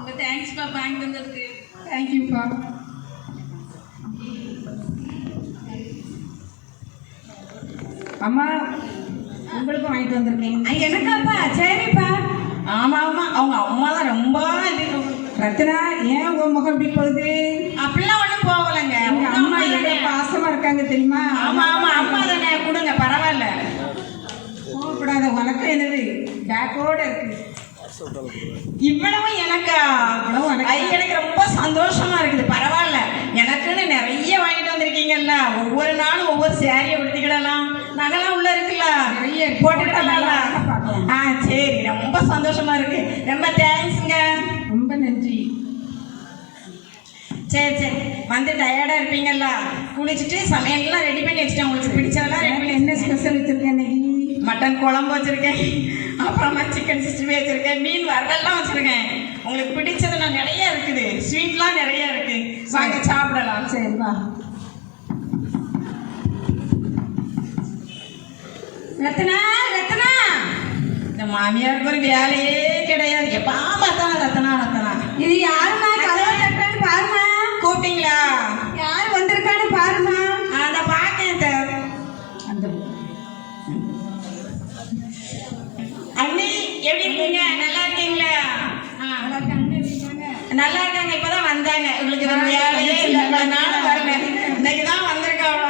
ரொம்ப தேங்க்ஸ்ப்பா வாங்கிட்டு வந்ததுக்கு. தேங்க்யூப்பா. அம்மா உங்களுக்கும் வாங்கிட்டு வந்திருக்கேன். எனக்காப்பா? சரிப்பா. ஆமா ஆமா, அவங்க அம்மா தான் ரொம்ப ரத்னா. ஏன் உன் முகம் இப்படி போகுது? அப்படிலாம் ஒன்றும் போகலைங்க. உங்க அம்மா எவ்வளவு பாசமா இருக்காங்க தெரியுமா? ஆமா ஆமா, அம்மா தானே, கொடுங்க, பரவாயில்ல. போகக்கூடாத உனக்கு என்னது பேக்கோட இருக்கு. இவ்வளவு எனக்கா? எனக்கு ரொம்ப சந்தோஷமா இருக்குது. பரவாயில்ல, எனக்குன்னு நிறைய வாங்கிட்டு வந்திருக்கீங்கல்ல. ஒவ்வொரு நாளும் ஒவ்வொரு சேரியை உடுத்திக்கிடலாம், நகைலாம் உள்ள இருக்குல்ல, போட்டுக்கிடலாம். சரி, ரொம்ப சந்தோஷமா இருக்கு. ரொம்ப தேங்க்ஸுங்க. ரொம்ப நன்றி. சரி சரி, வந்து டயர்டா இருப்பீங்கல்ல, குளிச்சுட்டு சமையல்லாம் ரெடி பண்ணி வச்சுட்டேன். உங்களுக்கு பிடிச்சதெல்லாம் ரெடி பண்ணி. என்ன ஸ்பெஷல் வச்சிருக்கேன் இன்னைக்கு? மட்டன் குழம்பு வச்சிருக்கேன், அப்புறமா சிக்கன் 60 வச்சிருக்கேன், மீன் வறுவல்லாம் வச்சிருக்கேன். உங்களுக்கு பிடிச்சது நான் நிறைய இருக்குது, ஸ்வீட்லாம் நிறைய இருக்கு. வாங்க சாப்பிடலாம். சரி வா. ரத்னா ரத்னா, இந்த மாமியாருக்கு ஒரு வேலையே கிடையாது. எப்பா பார்த்தாலும் ரத்னா ரத்னா. இது யாருமா கதவை தட்டுறான்னு பாருமா. கூப்பிட்டீங்களா? யார் வந்திருக்கான்னு பாருமா. அதை பார்க்கேன் சார். அந்த அண்ணி எப்படி இருக்கீங்க? நல்லா இருக்கீங்களா? நல்லா இருக்காங்க. இப்பதான் வந்தாங்க. உங்களுக்கு ஒரு வேலையே இல்லை, நானும் வரேன். இன்னைக்கு தான் வந்திருக்காங்க.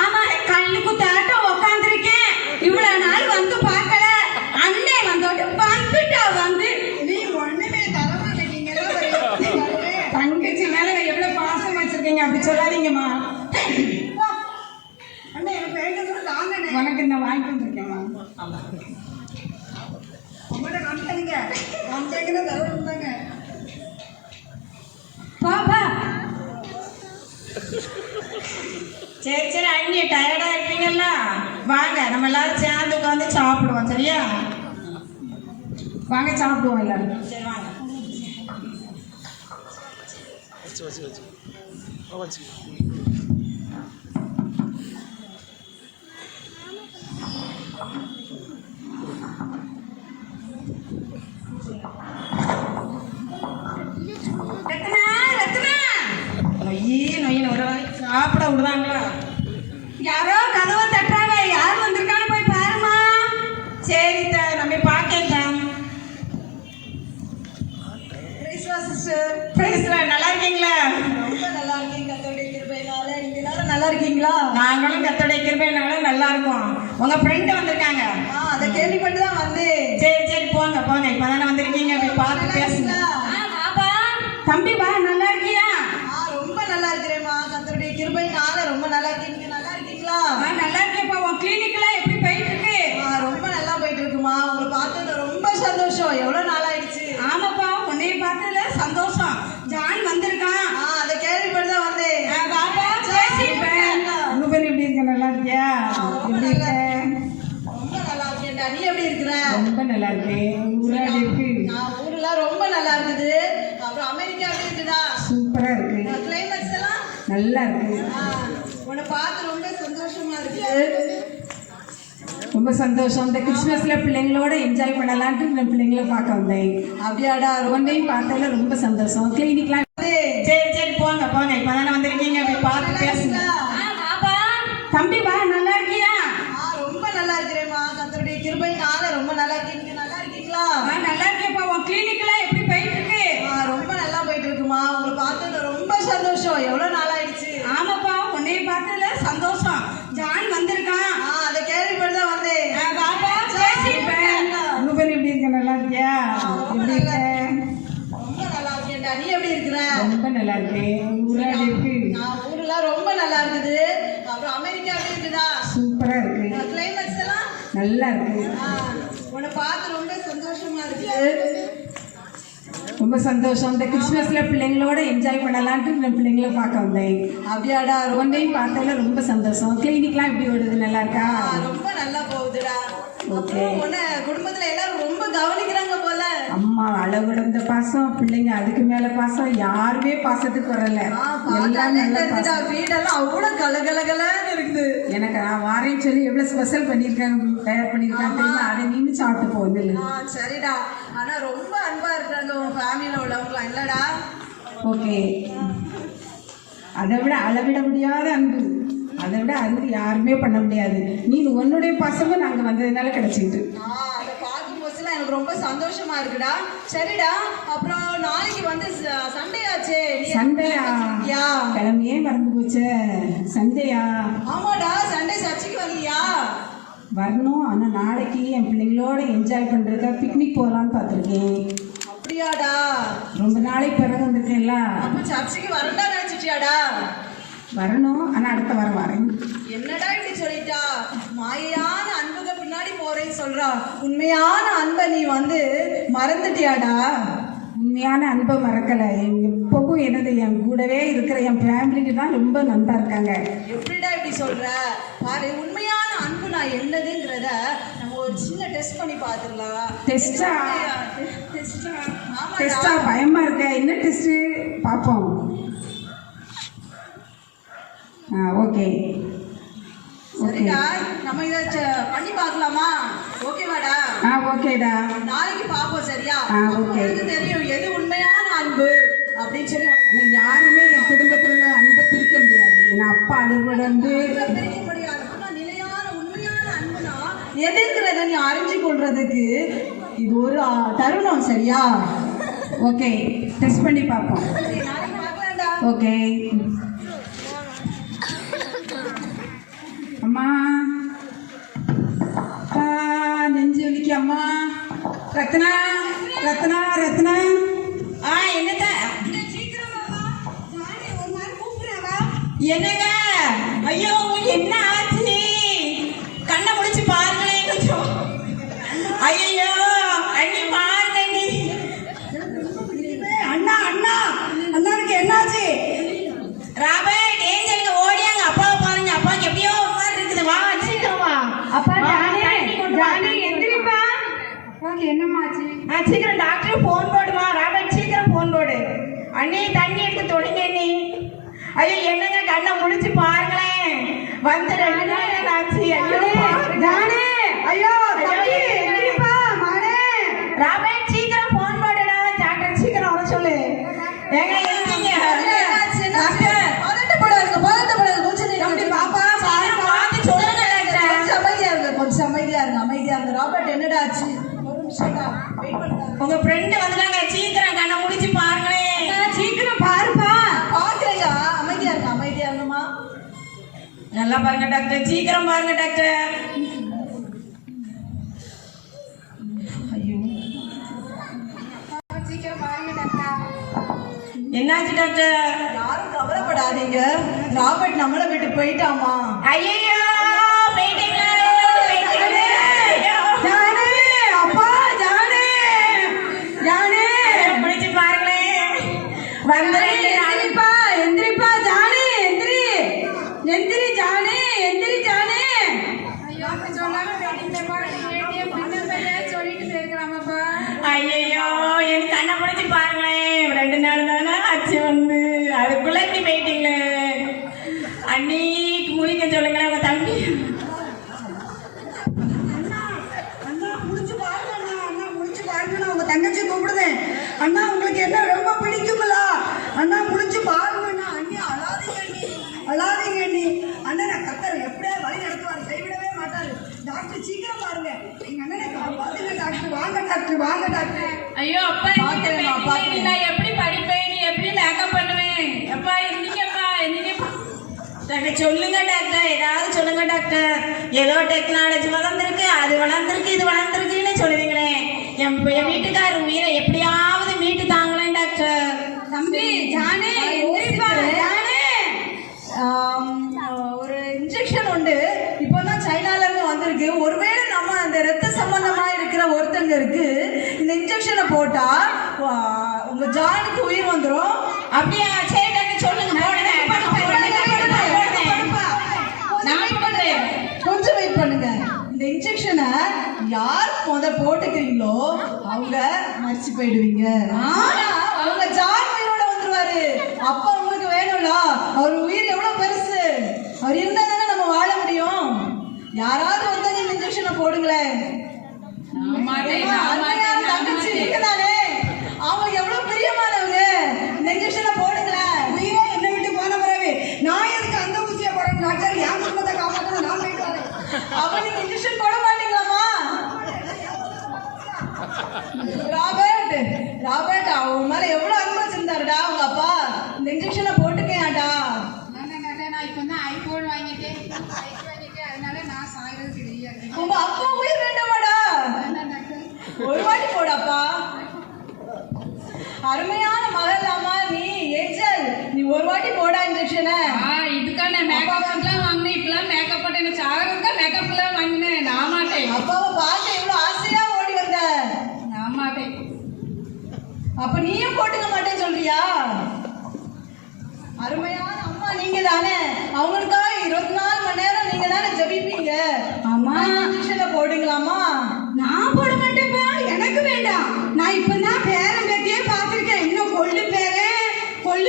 ஆமா, கண்ணுக்கு தாட்டம் உக்காந்துருக்கேன். இவ்வளவு நாள் வந்து பார்க்கல. அண்ணே வந்தோட்டு வந்துட்டா. வந்து நீ ஒண்ணுமே தரமாட்டீங்க. தங்கச்சி மேல எவ்வளவு பாசம் வச்சிருக்கீங்க, அப்படி சொல்லாதீங்கம்மா. அண்ணே எனக்கு வேண்டியது தாங்க. உனக்கு இந்த வாங்கிட்டு வந்திருக்கேம்மா. உங்கள்கிட்ட காமிக்காதீங்க. காமிச்சாங்கன்னா தர இருந்தாங்க. பாப்பா சரி சரி அண்ணி, டயர்டா இருப்பீங்கல்ல, வாங்க நம்ம எல்லாரும் சேர்ந்து உட்காந்து சாப்பிடுவோம். சரியா? வாங்க சாப்பிடுவோம் எல்லாரும். சரி வாங்க. ரத்னா ரத்னா, நொய்யின்னு ஒரு வாய் சாப்பிட விடுதாங்களா? யாரோ கதவை தட்டுறாங்க. யார் வந்திருக்கான்னு போய் பாருமா. சரி தான், நம்ம பார்க்கேன் தான். நல்லா இருக்கீங்களா? ரொம்ப நல்லா இருக்கீங்க. கத்தோடைய கிருபையினால நீங்க எல்லாரும் நல்லா இருக்கீங்களா? நாங்களும் கத்தோடைய கிருபையினால நல்லா இருக்கோம். உங்க ஃப்ரெண்டு வந்திருக்காங்க. அதை கேள்விப்பட்டு தான் வந்து. சரி சரி, போங்க போங்க, இப்பதானே வந்திருக்கீங்க, போய் பார்த்து பேசுங்க. தம்பி வா, நல்லா இருக்கியா? ரொம்ப நல்லா இருக்கிறேம்மா. கர்த்தருடைய கிருபையினால ரொம்ப நல்லா இருக்கேன். நீங்க நல்லா இருக்கீங்களா? நல்லா இருக்கேன்ப்பா. உன் கிளினிக்லாம் எப்படி போயிட்டு இருக்கு? ரொம்ப நல்லா போயிட்டு இருக்குமா. உங்களை பார்த்தது ரொம்ப சந்தோஷம். எவ்வளவு நாள் ஆயிடுச்சு. ஆமாப்பா, உன்னைய பார்த்ததுல சந்தோஷம். ஜான் வந்திருக்கான். அதை கேள்விப்பட்டு தான் வந்தேன். பாப்பா பேசிப்பேன். உங்க பேர் எப்படி இருக்க? நல்லா இருக்கியா? எப்படி இருக்க? ரொம்ப நல்லா இருக்கேன்டா. நீ எப்படி இருக்கிற? ரொம்ப நல்லா இருக்கேன். ஊரா எப்படி இருக்கு? ஊர்ல ரொம்ப நல்லா இருக்குது. அப்புறம் அமெரிக்கா எப்படி இருக்குதா? சூப்பரா இருக்கு. கிளைமேக்ஸ் எல்லாம் நல்லா இருக்கு. உன்னை பார்த்து ரொம்ப சந்தோஷமா இருக்குது. ரொம்ப சந்தோஷம். இந்த கிறிஸ்மஸ்ல பிள்ளைங்களோட என்ஜாய் பண்ணலான்ட்டு இந்த பிள்ளைங்களை பார்க்க வந்தேன். அப்படியாடா? ஒன்றையும் பார்த்ததுல ரொம்ப சந்தோஷம். கிளினிக்லாம் சரி சரி, போங்க போங்க, இப்பதானே வந்திருக்கீங்க, போய் பார்த்து பேசுங்க. பாப்பா தம்பி வா, நல்லா இருக்கியா? ரொம்ப நல்லா இருக்கிறேம்மா. கர்த்தருடைய கிருபையினால ரொம்ப நல்லா இருக்கேன். நீங்க நல்லா இருக்கீங்களா? நல்லா இருக்கேன்ப்பா. உன் கிளினிக்லாம் எப்படி போயிட்டு இருக்கு? ரொம்ப நல்லா போயிட்டு இருக்குமா. உங்களை பார்த்தது ரொம்ப சந்தோஷம். எவ்வளவு நாள் ஆயிடுச்சு. ஆமாப்பா, உன்னைய பார்த்ததுல சந்தோஷம். ஜான் வந்திருக்கான். அதை கேள்விப்பட்டு தான் வந்தேன். பாப்பா பேசிப்பேன். உங்க பேர் எப்படி இருக்க? நல்லா இருக்கியா? எப்படி இருக்க? ரொம்ப நல்லா இருக்கேன்டா. நீ எப்படி இருக்கிற? ரொம்ப நல்லா இருக்கேன். ஊரா எப்படி இருக்கு? ஊர்ல ரொம்ப நல்லா இருக்குது. அப்புறம் அமெரிக்கா எப்படி இருக்குதா? சூப்பரா இருக்கு. கிளைமேக்ஸ் எல்லாம் நல்லா இருக்கு. உன்னை பார்த்து ரொம்ப சந்தோஷமா இருக்குது. ரொம்ப சந்தோஷம். இந்த கிறிஸ்மஸ்ல பிள்ளைங்களோட என்ஜாய் பண்ணலான்ட்டு இந்த பிள்ளைங்களை பார்க்க வந்தேன். அப்படியாடா? ஒன்றையும் பார்த்ததுல ரொம்ப சந்தோஷம். கிளினிக்லாம் எப்படி ஓடுது? நல்லா இருக்கா? ரொம்ப நல்லா போகுதுடா. ஓகே. உன்னை குடும்பத்துல எல்லாரும் ரொம்ப கவனிக்கிறாங்க போல. அம்மா அளவிடந்த பாசம், பிள்ளைங்க அதுக்கு மேல பாசம், யாருமே பாசத்துக்கு வரல. எல்லாம் நல்ல பாசம். வீடெல்லாம் அவ்வளவு கலகலகலன்னு இருக்குது. எனக்கு நான் வாரேன்னு சொல்லி எவ்வளவு ஸ்பெஷல் பண்ணிருக்காங்க, தயார் பண்ணிருக்காங்க தெரியுமா? அதை நீனு சாப்பிட்டு போகுது. சரிடா. ஆனா ரொம்ப அன்பா இருக்கிறாங்க ஃபேமிலியில் உள்ளவங்களாம் இல்லடா. ஓகே, அதை விட அளவிட முடியாத அன்பு, அதை விட அன்பு யாருமே பண்ண முடியாது. நீ உன்னுடைய பசங்க நாங்கள் வந்ததுனால கிடைச்சிட்டு. அதை பார்க்கும் போதுலாம் எனக்கு ரொம்ப சந்தோஷமா இருக்குடா. சரிடா, அப்புறம் நாளைக்கு வந்து சண்டே ஆச்சே. சண்டையா? கிளம்பியே மறந்து போச்சே. சண்டையா? ஆமாடா, சண்டே சர்ச்சுக்கு வரலையா? வரணும், ஆனால் நாளைக்கு என் பிள்ளைங்களோட என்ஜாய் பண்ணுறதுக்காக பிக்னிக் போகலான்னு பார்த்துருக்கேன். அப்படியாடா? ரொம்ப நாளைக்கு பிறகு வந்திருக்கேன்ல. அப்போ சர்ச்சுக்கு வரண்டா நினைச்சிட்டியாடா? வரணும், ஆனால் அடுத்த வாரம் வரேன். என்னடா இப்படி சொல்லிட்டா? மாயான அன்புக்கு பின்னாடி போறேன்னு சொல்றா. உண்மையான அன்பை நீ வந்து மறந்துட்டியாடா? உண்மையான அன்பை மறக்கலை. எப்பவும் எனது என் கூடவே இருக்கிற என் ஃபேமிலிக்கு தான் ரொம்ப நண்பா இருக்காங்க. எப்படிடா இப்படி சொல்ற? பாரு, உண்மையான அன்பு நான் என்னதுங்கிறத நம்ம ஒரு சின்ன டெஸ்ட் பண்ணி பார்த்துடலாம். டெஸ்டா? ஆமாடா. டெஸ்டா? பயமா இருக்க. என்ன டெஸ்ட்? பார்ப்போம். ஓகே சரிடா, நம்ம இதை பண்ணி பார்க்கலாமா? ஓகேவாடா? ஓகேடா. நாளைக்கு பார்ப்போம். சரியா? ஓகே. உனக்கு தெரியும் எது உண்மையான அன்பு அப்படின்னு சொல்லி. ஆனால் யாருமே என் குடும்பத்தில் உள்ள அன்பை பிரிக்க முடியாது. என் அப்பா அதுவோட வந்து பிரிக்க முடியாது. ஆனா நிலையான உண்மையான அன்புனா எதுங்கிறத நீ அறிஞ்சு கொள்றதுக்கு இது ஒரு தருணம். சரியா? ஓகே, டெஸ்ட் பண்ணி பார்ப்போம். நாளைக்கு பார்க்கலாம்டா. ஓகே. அம்மா, நெஞ்சு வலிக்கு அம்மா. ரத்னா, ரத்னா, ரத்னா. என்னங்க என்னங்க? ஐயோ, என்ன ஆச்சு? கண்ணை முடிச்சு பாருங்களேன் கொஞ்சம். ஐயோ அண்ணி, பாருங்க அண்ணி. அண்ணா அண்ணா அண்ணாருக்கு என்னாச்சு? ராபர்ட், ஏஞ்சலுங்க ஓடியாங்க. அப்பாவை பாருங்க. அப்பாவுக்கு எப்படியோ ஒரு மாதிரி இருக்குது. வா, சீக்கிரம் வா. அப்பா வா, ஜானி, தண்ணி கொண்டு வா. ஜானி எந்திரிப்பா. ஓகே, என்னம்மா ஆச்சு? சீக்கிரம் டாக்டர் ஃபோன் போடுமா. ராபர்ட், சீக்கிரம் ஃபோன் போடு. அண்ணி, தண்ணி எடுத்து தொடுங்க அண்ணி. ஐயோ, என்னங்க? கண்ணை முடிச்சு பாருங்களேன். வந்து 2 நாள் ஆச்சு. ஐயோ ஜானி, ஐயோ தம்பி எந்திரிப்பா மகனே. ராபர்ட், சீக்கிரம் ஃபோன் போடுடா. டாக்டர் சீக்கிரம் வர சொல்லு. ஏங்க எழுதிங்க. பதட்டப்படாதுங்க. கொஞ்சம் தம்பி, பாப்பா சீக்கிரம் பார்த்து சொல்லுங்க டாக்டர். கொஞ்சம் அமைதியா இருங்க. ராபர்ட், என்னடா ஆச்சு? ஒரு நிமிஷம்டா, வெயிட் பண்ணுங்க. உங்க ஃப்ரெண்ட் வந்துட்டாங்க. சீக்கிரம் கண்ணை முடிச்சு பாருங்களேன். சீக்கிரம் பாருப்பா. பாக்குறேங்க. அமைதியா இருங்கம்மா. நல்லா பாருங்க டாக்டர். சீக்கிரம் பாருங்க டாக்டர். ஐயோ, சீக்கிரம் பாருங்க டாக்டர். என்னாச்சு டாக்டர்? யாரும் கவலைப்படாதீங்க. ராபர்ட் நம்மளை விட்டு போயிட்டாமா. ஐயோ, போயிட்டீங்களே. ஜானி, அப்பா ஜானி, ஜானி முடிச்சு பாருங்களேன். வந்து 2 நாள். எந்திரிப்பா, எந்திரிப்பா ஜானி, எந்திரி ஜானி, எந்திரி ஜானி. ஐயோ, அப்படி சொல்லாம போயிட்டீங்கப்பா. ஏடிஎம் பின்ன சொல்லிட்டு போயிருக்கலாமாப்பா. ஐயோ, என் கண்ணை முடிச்சு பாருங்களேன். 2 நாள் தானே ஆச்சு வந்து. அதுக்குள்ள இப்படி போயிட்டீங்களே. அண்ணி, முடிக்க சொல்லுங்களேன் உங்க தம்பி. அண்ணா முடிச்சு பாருங்க. அண்ணா முடிச்சு பாருங்க. நான் உங்க தங்கச்சி கூப்பிடுதேன். அண்ணா, உங்களுக்கு என்ன ரொம்ப பிடிக்குங்களா? அண்ணா முடிச்சு பாருங்க. அண்ணி அழாதீங்க அண்ணி. அண்ணனை கத்தர் எப்படியா வழி நடத்துவார், கைவிடவே மாட்டாரு. டாக்டர் சீக்கிரம் பாருங்க. எங்க அண்ணனை பாத்துங்க டாக்டர். வாங்க டாக்டர். ஐயோ அப்பா, பாக்குறேம்மா, பாக்குறேன். நான் எப்படி படிப்பேன்? நீ எப்படி மேக்கப் பண்ணுவேன்? அப்பா எந்திரிங்கப்பா, எந்திரிங்க டாக்டர். சொல்லுங்க டாக்டர், ஏதாவது சொல்லுங்க டாக்டர். ஏதோ டெக்னாலஜி வளர்ந்துருக்கு, அது வளர்ந்துருக்கு, இது வளர்ந்துருக்குன்னு சொல்லுவீங்களே. என் வீட்டுக்காரர் உயிரை எப்படியாவது மீட்டு தாங்களேன் டாக்டர். தம்பி ஜானி, எந்திரிப்பா ஜானி. ஒரு இன்ஜெக்ஷன் உண்டு. இப்போதான் சைனால இருந்து வந்திருக்கு. ஒருவேளை நம்ம அந்த ரத்த சம்பந்தமா இருக்கிற ஒருத்தங்களுக்கு இந்த இன்ஜெக்ஷனை போட்டா உங்க ஜானுக்கு உயிர் வந்துடும். அப்படியா? சரி டாக்டர், சொல்லுங்க. கொஞ்சம் வெயிட் பண்ணுங்க. இந்த இன்ஜெக்ஷனை யார் போட்டுக்கிறீங்களோ அவங்க மரிச்சு போயிடுவீங்க. ஆனா உங்க ஜான் உயிரோட வந்துருவாரு. அப்ப உங்களுக்கு வேணும்ல, அவர் உயிர் எவ்வளவு பெருசு. அவர் இருந்தா தானே நம்ம வாழ முடியும். யாராவது வந்து இந்த இன்ஜெக்ஷனை போடுங்களேன். தங்கச்சி இருக்குதானே, அவங்க எவ்வளவு அருமையான மகளாமா நீ ஏஞ்சல், நீ ஒரு வாட்டி போடா இன்ஜெக்ஷனை. இதுக்கான மேக்கப்லாம் வாங்கினேன். இப்பெல்லாம் மேக்கப் போட்டு எனக்கு சாகிறதுக்கா மேக்கப்லாம் வாங்கினேன். நான் மாட்டேன். அப்பாவை பார்த்து எவ்வளவு ஆசையா ஓடி வந்த. நான் மாட்டேன். அப்ப நீயும் போட்டுக்க மாட்டேன்னு சொல்றியா? அருமையான அம்மா நீங்க தானே, அவங்களுக்காக 24 மணி நேரம் நீங்க தானே ஜெபிப்பீங்க. ஆமா. இன்ஜெக்ஷனை போடுங்களாமா? நான் போட மாட்டேன்ப்பா, எனக்கு வேண்டாம். நான் இப்பதான் பேரன் பேத்தியே பார்த்திருக்கேன். இன்னும் கொள்ளு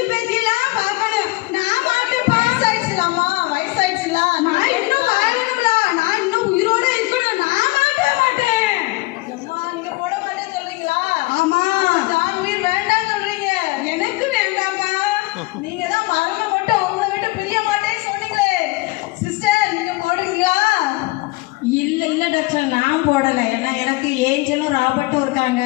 பேத்தியெல்லாம் பார்க்கணும். நான் மாட்டேன்ப்பா. வயசாயிடுச்சுலாமா, வயசாயிடுச்சுல. நான் இன்னும் வாழணும்ல, நான் இன்னும் உயிரோட இருக்கணும். நான் மாட்டேன். அம்மா நீங்க போட மாட்டேன்னு சொல்றீங்களா? ஆமா. ஜான் உயிர் வேண்டாம்னு சொல்றீங்க. எனக்கு வேண்டாம்ப்பா. நீங்க தான் மரணம் மட்டும் உங்களை விட்டு பிரிய மாட்டேன்னு சொன்னீங்களே. சிஸ்டர் நீங்க போடுறீங்களா? இல்ல டாக்டர், நான் போடலை. ஏன்னா எனக்கு ஏஞ்சலும் ராபர்ட்டும் இருக்காங்க.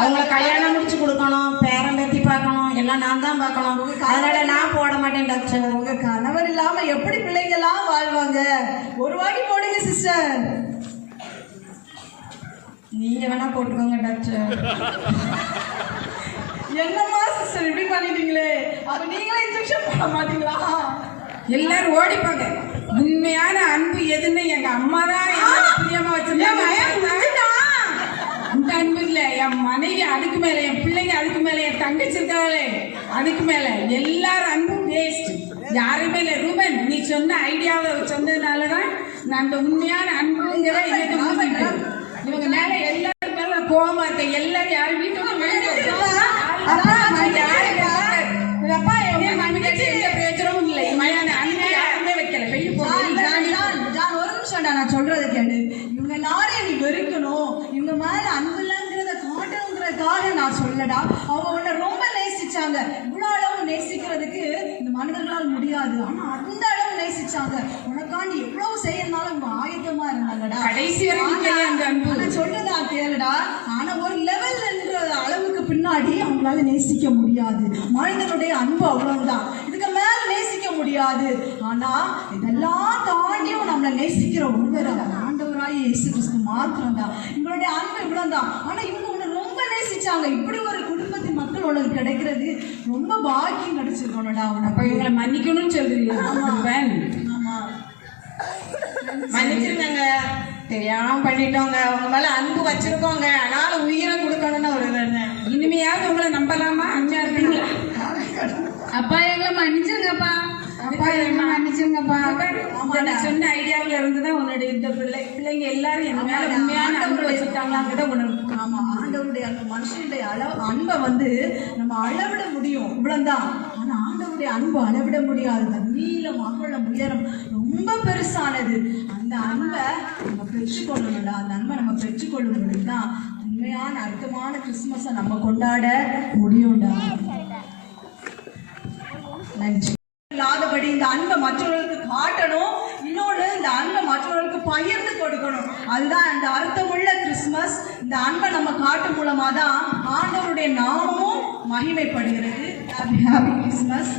அவங்கள கல்யாணம் முடிச்சு கொடுக்கணும், பேரம் பேத்தி பார்க்கணும், எல்லாம் நான் தான் பார்க்கணும். அதனால நான் போட மாட்டேன் டாக்டர். உங்க கணவர் இல்லாம எப்படி பிள்ளைங்க எல்லாம் வாழ்வாங்க? ஒரு வாட்டி போடுங்க சிஸ்டர். நீங்க வேணா போட்டுக்கோங்க டாக்டர். என்னம்மா சிஸ்டர் இப்படி பண்ணிட்டீங்களே? அப்ப நீங்களே இன்ஜெக்ஷன் போட மாட்டீங்களா? எல்லாரும் ஓடிப்பாங்க. உண்மையான அன்பு எதுன்னு எங்க அம்மா தான் பிரியமா வச்சிருந்தாங்க. அந்த அன்பு இல்ல, என் மனைவி அதுக்கு மேல, என் பிள்ளைங்க அதுக்கு மேல, என் தங்கச்சி இருக்காங்களே அதுக்கு மேல, எல்லாரும் அன்பும் வேஸ்ட். யாருமே இல்லை. ரூபன், நீ சொன்ன ஐடியாவை சொன்னதுனாலதான் நான் அந்த உண்மையான அன்புங்கிற இவங்க மேல எல்லாரும் மேல கோவமா இருக்கேன். எல்லாரும் யாரும் வீட்டுக்கு நான் சொல்றதை கேளு. இவங்க நாளே நீ வெறுக்கணும், இவங்க மேல அன்பு இல்லைங்கிறத காட்டணுங்கிறதுக்காக நான் சொல்லடா. அவங்க உன்னை ரொம்ப நேசிச்சாங்க. இவ்வளவு அளவு நேசிக்கிறதுக்கு இந்த மனிதர்களால் முடியாது. ஆனா அந்த அளவு நேசிச்சாங்க. உனக்காண்டி எவ்வளவு செய்யறதுனால அவங்க ஆயுதமா இருந்தாங்கடா. கடைசி வரைக்கும் நான் சொல்றதா கேளுடா. ஆனா ஒரு லெவல் என்ற அளவுக்கு பின்னாடி அவங்களால நேசிக்க முடியாது. மனிதனுடைய அன்பு அவ்வளவுதான், இதுக்கு மேல நேசிக்க முடியாது. ஆனா இதெல்லாம் தாண்டியும் நம்மளை நேசிக்கிற ஒருவர் ஆண்டவராய் இயேசு கிறிஸ்து மாத்திரம் தான். இவங்களுடைய அன்பு இவ்வளவுதான். ஆனா இவங்க உன்னை ரொம்ப நேசிச்சாங்க. இப்படி ஒரு குடும்பத்தின் மக்கள் உனக்கு கிடைக்கிறது ரொம்ப பாக்கியம் கிடைச்சிருக்கணும்டா. அப்ப இவங்களை மன்னிக்கணும்னு சொல்றீங்க. ஆமா, மன்னிச்சிருந்தாங்க, தெரியாம பண்ணிட்டோங்க. அவங்க மேல அன்பு வச்சிருக்கோங்க, அதனால உயிரை கொடுக்கணும்னு ஒரு இது. இனிமையாவது உங்களை நம்பலாமா? அன்மையா இருக்கீங்களா? அப்பா எங்களை மன்னிச்சிருங்கப்பா. அப்பா என்ன மன்னிச்சிருங்கப்பா. சொன்ன ஐடியாவில் இருந்துதான் உன்னுடைய இந்த பிள்ளைங்க எல்லாரும் என் மேல உண்மையான அன்பு வச்சுட்டாங்களாங்கிட்ட உணர்வு. ஆமா, ஆண்டவருடைய அந்த மனுஷனுடைய அன்பை வந்து நம்ம அளவிட முடியும், இவ்வளவுதான். ஆனா ஆண்டவருடைய அன்பு அளவிட முடியாது. நீளம் அகலம் உயரம் ரொம்ப பெருசானது. அந்த அன்பை நம்ம பெற்றுக்கொள்ளணும்டா. அந்த அன்பை நம்ம பெற்றுக்கொள்ளும் பொழுதுதான் உண்மையான அர்த்தமான கிறிஸ்துமஸை நம்ம கொண்டாட முடியும்டா. நன்றி. இல்லாதபடி இந்த அன்பை மற்றவர்களுக்கு காட்டணும். இன்னொன்று, இந்த அன்பை மற்றவர்களுக்கு பகிர்ந்து கொடுக்கணும். அதுதான் இந்த அர்த்தமுள்ள கிறிஸ்துமஸ். இந்த அன்பை நம்ம காட்டும் மூலமா தான் ஆண்டவருடைய நாமமும் மகிமைப்படுகிறது. Happy Christmas.